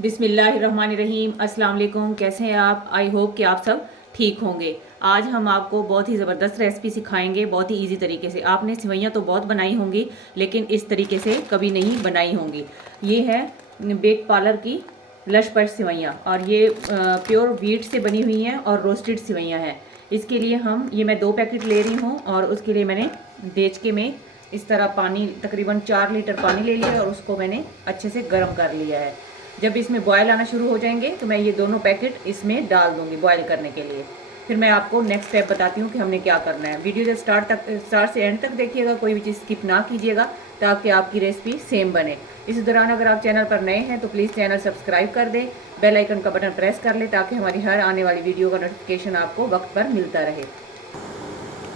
बिस्मिल्लाहिर्रहमानिर्रहीम। अस्सलाम वालेकुम। कैसे हैं आप? आई होप कि आप सब ठीक होंगे। आज हम आपको बहुत ही ज़बरदस्त रेसिपी सिखाएंगे, बहुत ही इजी तरीके से। आपने सिवैयाँ तो बहुत बनाई होंगी, लेकिन इस तरीके से कभी नहीं बनाई होंगी। ये है बेक पार्लर की लशपश सिवैयाँ, और ये प्योर व्हीट से बनी हुई हैं और रोस्टेड सिवैयाँ हैं। इसके लिए मैं 2 पैकेट ले रही हूँ, और उसके लिए मैंने देचके में इस तरह पानी, तकरीबन 4 लीटर पानी ले लिया, और उसको मैंने अच्छे से गर्म कर लिया है। जब इसमें बॉयल आना शुरू हो जाएंगे तो मैं ये दोनों पैकेट इसमें डाल दूंगी बॉयल करने के लिए। फिर मैं आपको नेक्स्ट स्टेप बताती हूँ कि हमने क्या करना है। वीडियो जो स्टार्ट से एंड तक देखिएगा, कोई भी चीज़ स्किप ना कीजिएगा, ताकि आपकी रेसिपी सेम बने। इस दौरान अगर आप चैनल पर नए हैं तो प्लीज़ चैनल सब्सक्राइब कर दें, बेल आइकन का बटन प्रेस कर लें, ताकि हमारी हर आने वाली वीडियो का नोटिफिकेशन आपको वक्त पर मिलता रहे।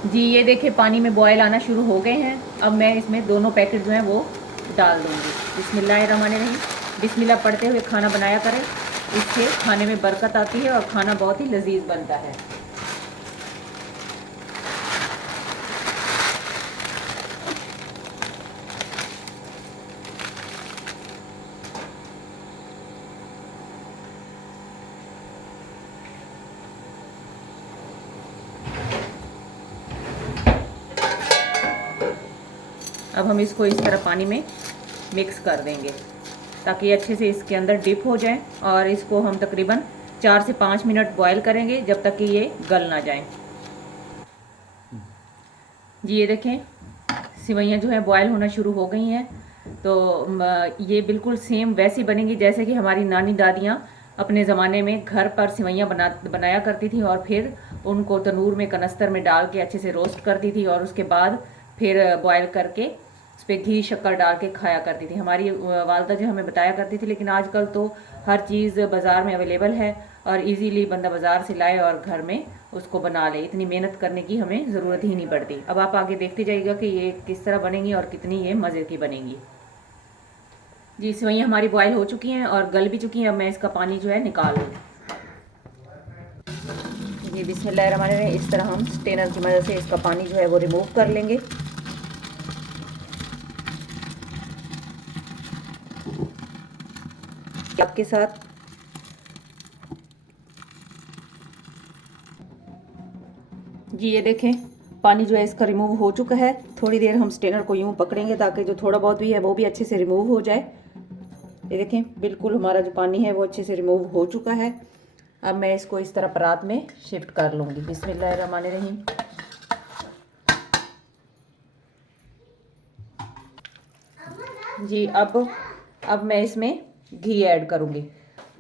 जी ये देखिए, पानी में बॉयल आना शुरू हो गए हैं। अब मैं इसमें दोनों पैकेट जो हैं वो डाल दूँगी। बिस्मिल्लाहिर्रहमानिर्रहीम। बिस्मिल्लाह पढ़ते हुए खाना बनाया करें, इससे खाने में बरकत आती है और खाना बहुत ही लजीज बनता है। अब हम इसको इस तरह पानी में मिक्स कर देंगे, ताकि अच्छे से इसके अंदर डिप हो जाए, और इसको हम तकरीबन 4 से 5 मिनट बॉयल करेंगे, जब तक कि ये गल ना जाए। जी ये देखें, सिवैयाँ जो है बॉयल होना शुरू हो गई हैं। तो ये बिल्कुल सेम वैसी बनेंगी जैसे कि हमारी नानी दादियाँ अपने ज़माने में घर पर सिवैयाँ बनाया करती थी, और फिर उनको तनूर में, कनस्तर में डाल के अच्छे से रोस्ट करती थी, और उसके बाद फिर बॉयल करके उस पर घी शक्कर डाल के खाया करती थी। हमारी वालदा जो हमें बताया करती थी। लेकिन आजकल तो हर चीज़ बाज़ार में अवेलेबल है, और इजीली बंदा बाज़ार से लाए और घर में उसको बना ले। इतनी मेहनत करने की हमें ज़रूरत ही नहीं पड़ती। अब आप आगे देखते जाइएगा कि ये किस तरह बनेंगी और कितनी ये मज़े की बनेंगी। जी सेवइयाँ हमारी बॉयल हो चुकी हैं और गल भी चुकी हैं। अब मैं इसका पानी जो है निकाल लूँ। जी बिस्मिल्लाहिर्रहमानिर्रहीम। इस तरह हम स्ट्रेनर की मदद से इसका पानी जो है वो रिमूव कर लेंगे। आपके साथ जी ये देखें, पानी जो है इसका रिमूव हो चुका है। थोड़ी देर हम स्ट्रेनर को यूँ पकड़ेंगे, ताकि जो थोड़ा बहुत भी है वो भी अच्छे से रिमूव हो जाए। ये देखें, बिल्कुल हमारा जो पानी है वो अच्छे से रिमूव हो चुका है। अब मैं इसको इस तरह परात में शिफ्ट कर लूँगी। बिस्मिल्लाहिर्रहमानिर्रहीम। जी अब मैं इसमें घी ऐड करूँगी।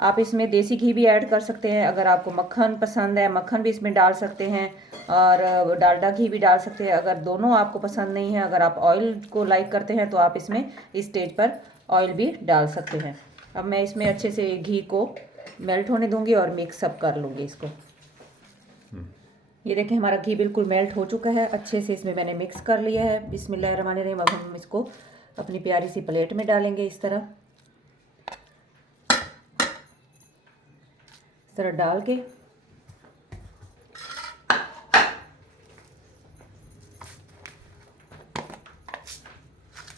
आप इसमें देसी घी भी ऐड कर सकते हैं। अगर आपको मक्खन पसंद है, मक्खन भी इसमें डाल सकते हैं, और डालडा घी भी डाल सकते हैं। अगर दोनों आपको पसंद नहीं है, अगर आप ऑयल को लाइक करते हैं, तो आप इसमें इस स्टेज पर ऑयल भी डाल सकते हैं। अब मैं इसमें अच्छे से घी को मेल्ट होने दूंगी और मिक्स अप कर लूँगी इसको। ये देखें, हमारा घी बिल्कुल मेल्ट हो चुका है। अच्छे से इसमें मैंने मिक्स कर लिया है। बिस्मिल्लाहिर्रहमानिर्रहीम। अब हम इसको अपनी प्यारी सी प्लेट में डालेंगे। इस तरह डाल के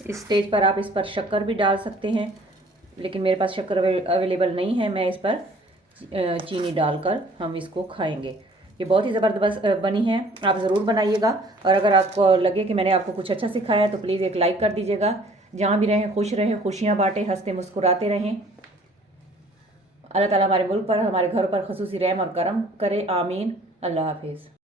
इस स्टेज पर आप इस पर शक्कर भी डाल सकते हैं, लेकिन मेरे पास शक्कर अवेलेबल नहीं है। मैं इस पर चीनी डालकर हम इसको खाएंगे। ये बहुत ही ज़बरदस्त बनी है, आप ज़रूर बनाइएगा। और अगर आपको लगे कि मैंने आपको कुछ अच्छा सिखाया है, तो प्लीज़ एक लाइक कर दीजिएगा। जहाँ भी रहें खुश रहें, खुशियाँ बांटें, हंसते मुस्कुराते रहें। अल्लाह ताला हमारे मुल्क पर, हमारे घरों पर ख़ुसूसी रहम और करम करे। आमीन। अल्लाह हाफिज़।